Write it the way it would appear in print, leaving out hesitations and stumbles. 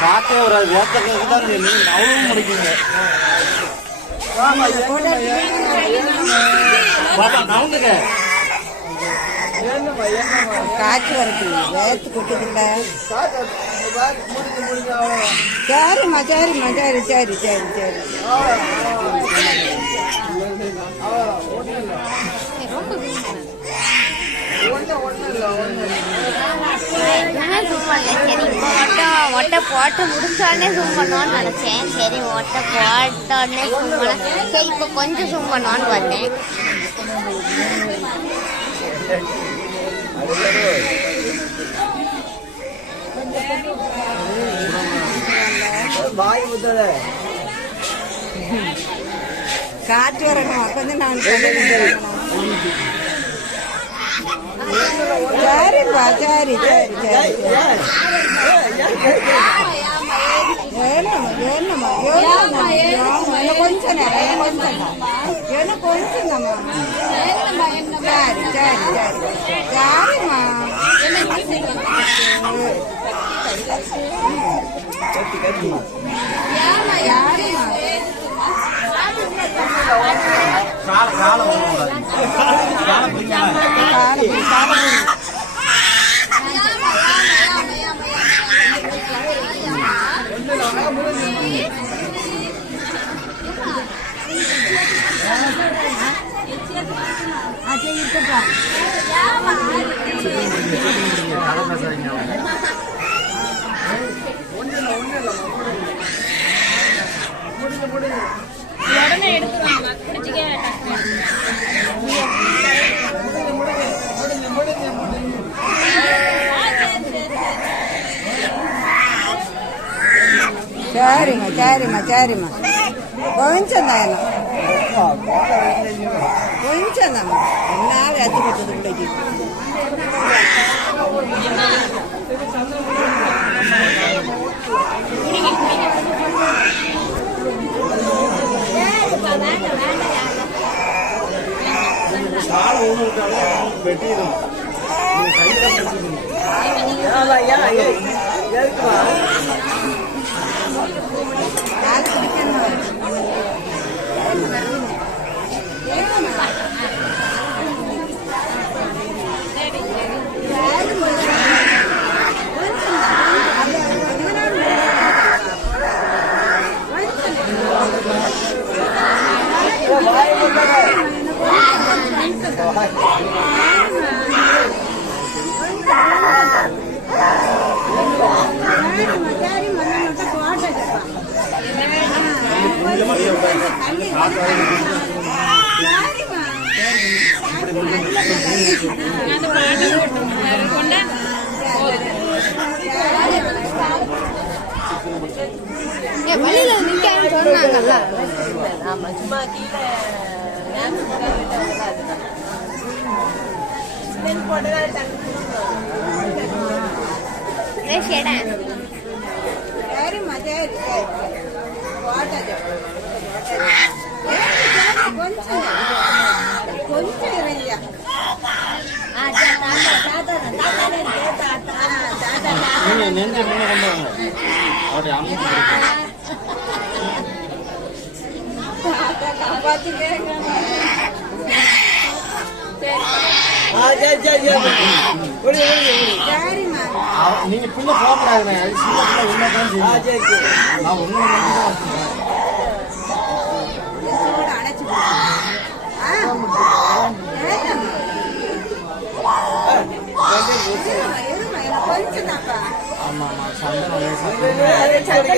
காத்தே ஒரு வேத்தத்துக்கு தான் அவளும் முடிக்குங்க. காய்ச்சி வருது வேத்து கொட்டுதுல்ல. சரிம்மா சரிம்மா சரி சரி சரி சரி. ஒட்டை போட்டு முடிச்சோடனே ஜூம் பண்ணுவான்னு நினைச்சேன். சரி ஒட்டை போட்டோடனே ஜூம் பண்ண சரி இப்போ கொஞ்சம் ஜூம் பண்ணுவான்னு பார்த்தேன். காற்று வரணும் கொஞ்சம் நான் சரிப்பா சரி சரி சரி என்னம்மா என்னம்மா என்ன கொஞ்சம் நேரம் கொஞ்சம் என்ன கொஞ்சம் தாம்மா. சரி சரி சரி சரிம்மா. உடனே எடுத்துருவாங்க குடிச்சிக்க. சரிம்மா சரிம்மா சரிம்மா கொஞ்சம் தான் கொஞ்சம் தாம்மா என்ன வேத்து போட்டது பிள்ளைக்கு. அந்த பாட்டு போட்டு கொண்டா வெளியில நிக்க சொன்னாங்கல்ல. சரிடா. சரிம்மா சரி சரி போட்டது கொஞ்சம் இறங்கியா நீங்க நெஞ்ச முன்ன கொண்டு வாங்க அவருடைய அம்மா சரிம்மா நீங்க பின்ன போகக்கூடாதுண்ணே சின்ன பிள்ளை உண்மைதான் செய்யும் நான் ஒண்ணு அணைச்சு கொஞ்சம் தாப்பா ஆமா ஆமா சண்டை